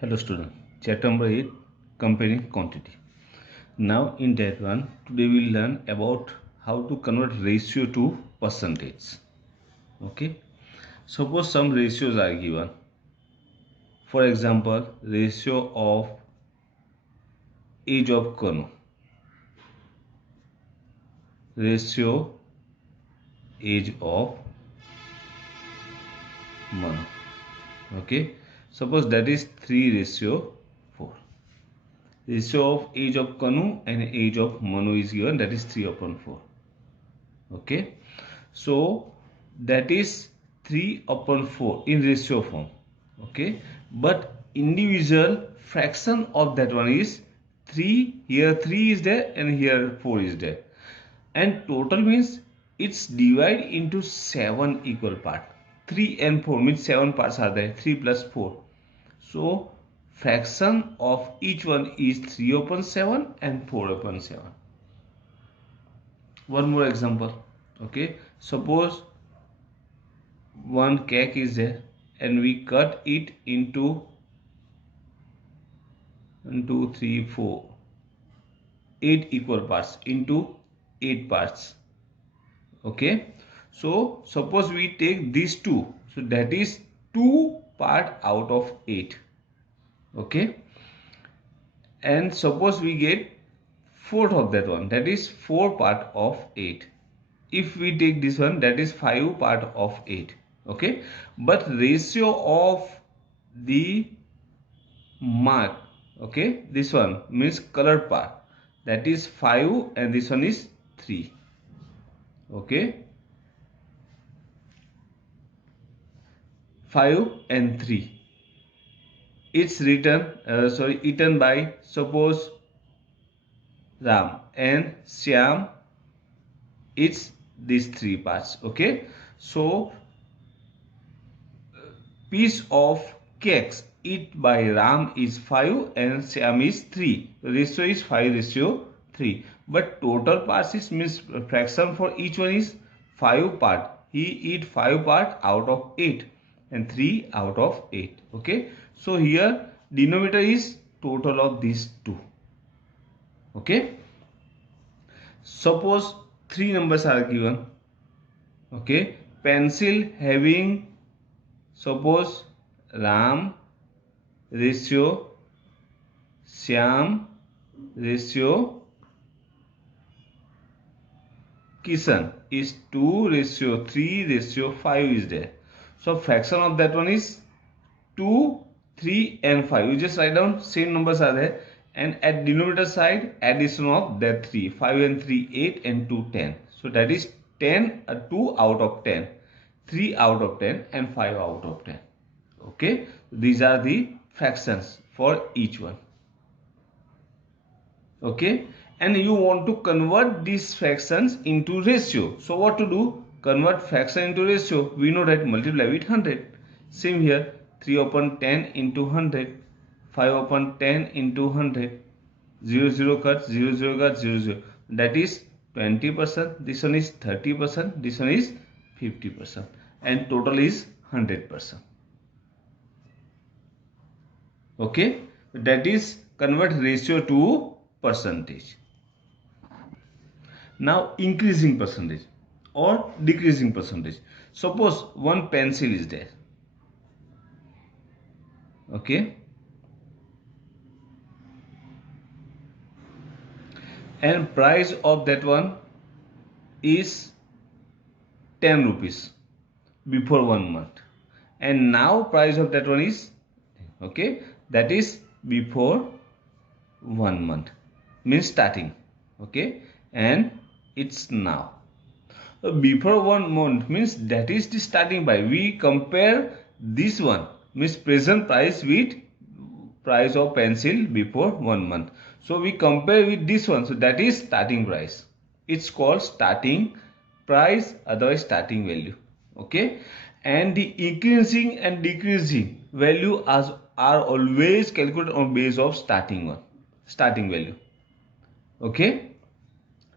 Hello student, chapter number 8, comparing quantity. Now in that one, today we will learn about how to convert ratio to percentage. Okay, suppose some ratios are given. For example, ratio of age of Kanu, ratio age of Manu. Okay, suppose that is 3:4. Ratio of age of Kanu and age of Manu is given, that is 3/4. Okay, so that is 3/4 in ratio form. Okay, but individual fraction of that one is 3. Here 3 is there and here 4 is there, and total means it's divided into 7 equal part. 3 and 4 means 7 parts are there, 3 plus 4. So fraction of each one is 3/7 and 4/7. One more example. Okay, suppose one cake is there and we cut it into 1 2 3 4 8 equal parts into 8 parts. Okay, so suppose we take these two, so that is 2 part out of 8. Okay, and suppose we get fourth of that one, that is 4 part of 8. If we take this one, that is 5 part of 8. Okay, but ratio of the mark, okay, this one means colored part, that is 5 and this one is 3. Okay, 5 and 3, it's eaten by, suppose, Ram, and Syam, it's these 3 parts. Okay, so piece of cakes eat by Ram is 5 and Syam is 3. Ratio is 5:3. But total parts is means fraction for each one is 5 part. He eat 5 part out of 8 and 3 out of 8. Okay, so here denominator is total of these two. Okay, suppose 3 numbers are given. Okay, pencil having, suppose, Ram ratio Syam ratio Kishan is 2:3:5 is there. So fraction of that one is 2, 3 and 5. You just write down same numbers are there, and at denominator side addition of that 3, 5 and 3 8 and 2 10. So that is 10, 2 out of 10, 3 out of 10 and 5 out of 10. Okay, these are the fractions for each one. Okay, and you want to convert these fractions into ratio. So what to do? Convert fraction into ratio. We know that multiply with 100. Same here, 3/10 into 100, 5/10 into 100, 0 cut, 0 cut, 0. That is 20%. This one is 30%. This one is 50%, and total is 100%. Okay, that is convert ratio to percentage. Now increasing percentage or decreasing percentage. Suppose one pencil is there. Okay, and price of that one is 10 rupees before 1 month, and now price of that one is, okay, that is before 1 month means starting. Okay, and it's now. Before 1 month means that is the starting price. We compare this one means present price with price of pencil before 1 month. So we compare with this one, so that is starting price. It's called starting price, otherwise starting value. Okay, and the increasing and decreasing value are always calculated on base of starting value. Okay,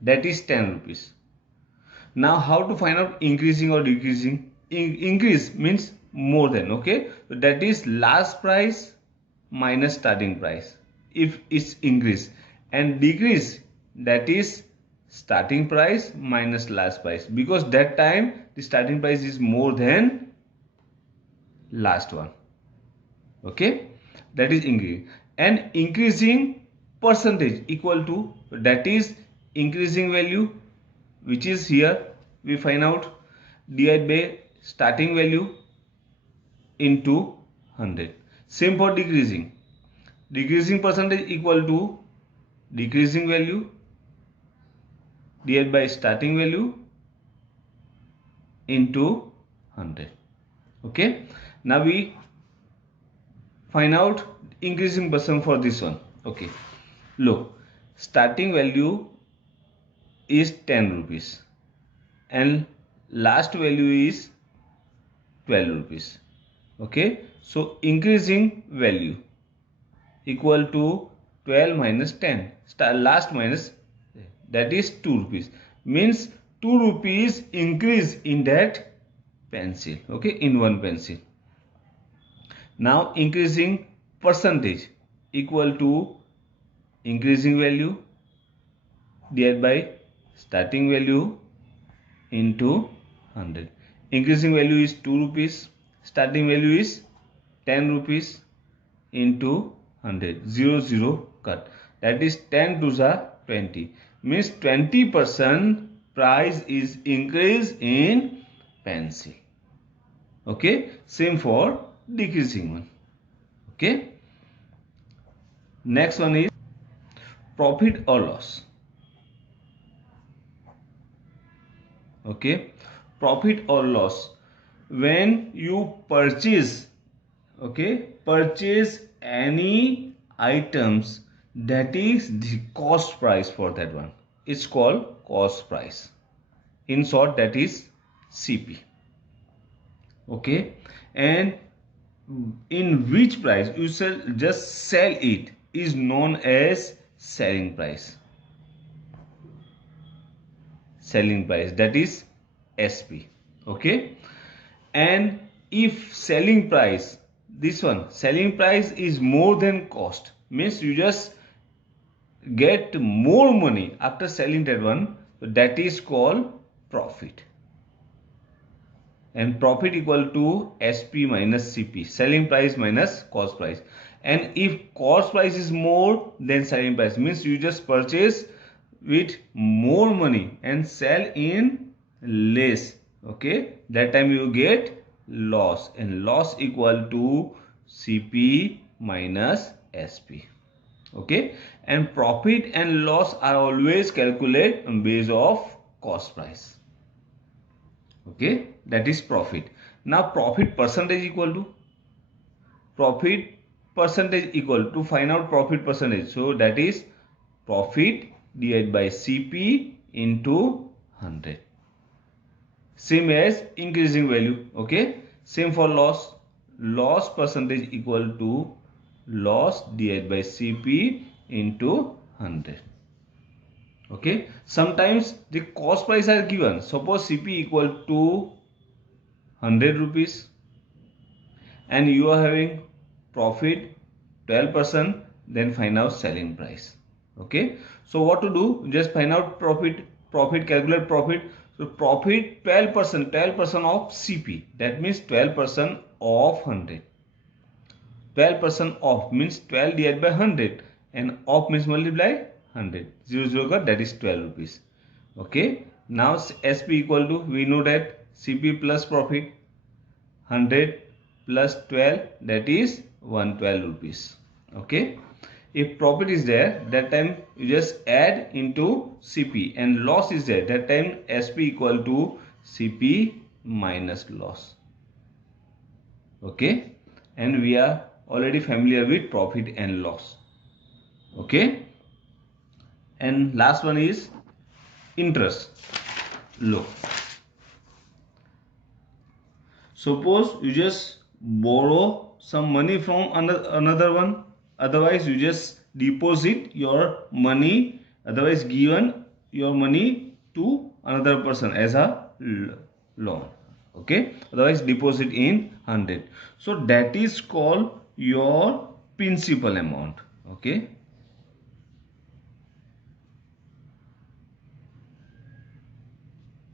that is 10 rupees. Now how to find out increasing or decreasing? Increase means more than. Okay, so that is last price minus starting price if it's increase, and decrease, that is starting price minus last price, because that time the starting price is more than last one. Okay, that is increase. And increasing percentage equal to, that is increasing value, which is here we find out, divided by starting value into 100. Same for decreasing. Decreasing percentage equal to decreasing value divided by starting value into 100. Okay, now we find out increasing percent for this one. Okay, look, starting value is 10 rupees and last value is 12 rupees. Okay, so increasing value equal to 12 minus 10, last minus, that is 2 rupees, means 2 rupees increase in that pencil. Okay, in one pencil. Now increasing percentage equal to increasing value divided by starting value into 100. Increasing value is 2 rupees, starting value is 10 rupees into 100, 0 0 cut, that is 10 to the 20, means 20% price is increase in pencil. Okay, same for decreasing one. Okay, next one is profit or loss. Okay, profit or loss, when you purchase, okay, purchase any items, that is the cost price for that one, it's called cost price. In short, that is CP. Okay, and in which price you just sell it is known as selling price. Selling price, that is SP. Okay, and if selling price, this one selling price is more than cost, means you just get more money after selling that one, that is called profit. And profit equal to SP minus CP, selling price minus cost price. And if cost price is more than selling price, means you just purchase with more money and sell in less, okay, that time you get loss, and loss equal to CP minus SP. Okay, and profit and loss are always calculated on base of cost price. Okay, that is profit. Now profit percentage equal to, profit percentage equal to, find out profit percentage, so that is profit divided by CP into 100, same as increasing value. Okay, same for loss, loss percentage equal to loss divided by CP into 100. Okay, sometimes the cost price are given, suppose CP equal to 100 rupees and you are having profit 12%, then find out selling price. Okay, so what to do, just find out profit, calculate profit. So profit 12%, 12% of CP, that means 12% of 100. 12% off means 12 divided by 100, and off means multiply 100, 0 0 cut, that is 12 rupees. Okay, now SP equal to, we know that CP plus profit, 100 plus 12, that is 112 rupees. Okay, if profit is there, that time you just add into CP, and loss is there, that time SP equal to CP minus loss. Okay, and we are already familiar with profit and loss. Okay, and last one is interest. Look, suppose you just borrow some money from another one, otherwise you just deposit your money, otherwise given your money to another person as a loan. Okay, otherwise deposit in 100, so that is called your principal amount. Okay,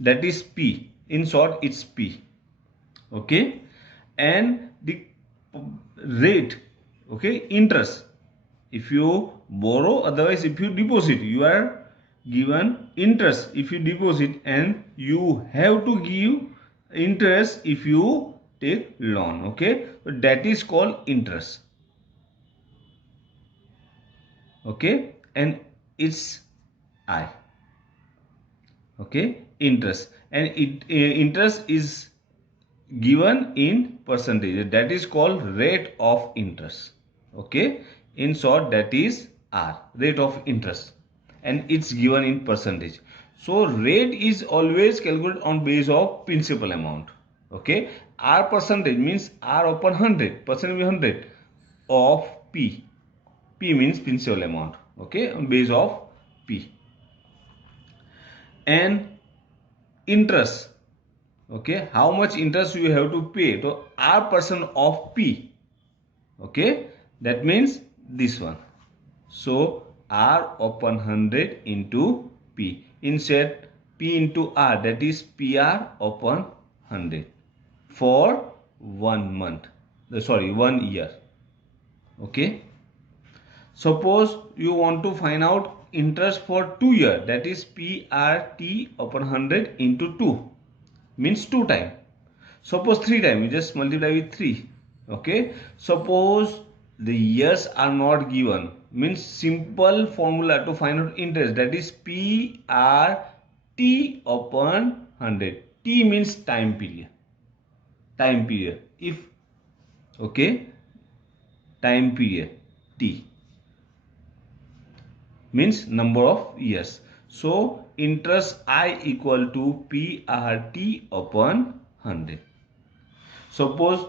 that is P. In short, it's P. Okay, and the rate, okay, interest. If you borrow, otherwise if you deposit, you are given interest if you deposit, and you have to give interest if you take loan. Okay, so that is called interest. Okay, and it's I. Okay, interest, and interest is given in percentage, that is called rate of interest. Okay, in short, that is R, rate of interest, and it's given in percentage. So rate is always calculated on base of principal amount. Okay, R percentage means R upon 100, percent will be 100 of P. P means principal amount. Okay, on base of P. And interest, okay, how much interest you have to pay, so R percent of P. Okay, that means this one. So R upon 100 into P. Instead P into R, that is PR upon 100 for 1 month. Sorry, 1 year. Okay. Suppose you want to find out interest for 2 years, that is PRT upon 100 into 2, means 2 times. Suppose 3 times, you just multiply with 3. Okay. Suppose the years are not given, means simple formula to find out interest, that is PRT upon 100. T means time period. Time period. If, okay, time period T means number of years. So interest I equal to PRT upon 100. Suppose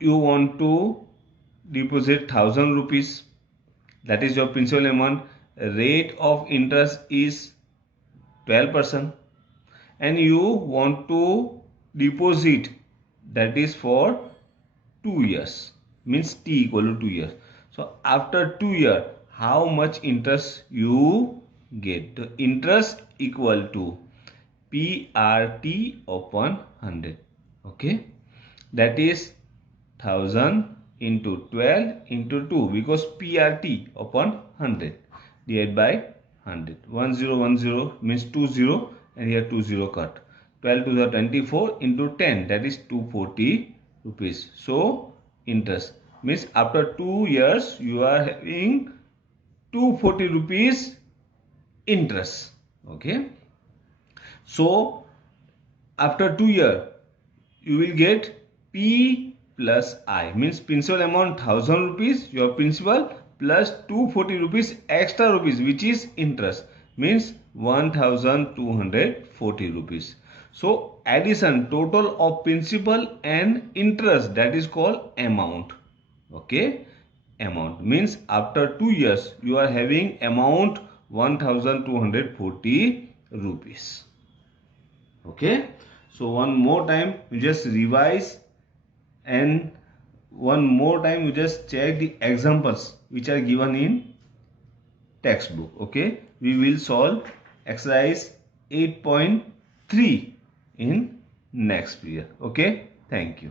you want to deposit 1000 rupees, that is your principal amount. Rate of interest is 12%, and you want to deposit, that is for 2 years, means T equal to 2 years. So after 2 years, how much interest you get? The interest equal to PRT upon 100. Okay, that is 1000 into 12 into 2, because PRT upon 100 divided by 100. 1010 means 20, and here 20 cut. 12 to the 24 into 10, that is 240 rupees. So interest means after 2 years you are having 240 rupees interest. Okay, so after 2 years you will get P plus I, means principal amount 1000 rupees, your principal, plus 240 rupees extra rupees, which is interest, means 1240 rupees. So addition, total of principal and interest, that is called amount. Okay, amount means after 2 years you are having amount 1240 rupees. Okay, so one more time you just revise, and one more time you just check the examples which are given in textbook. Okay, we will solve exercise 8.3 in next period. Okay, thank you.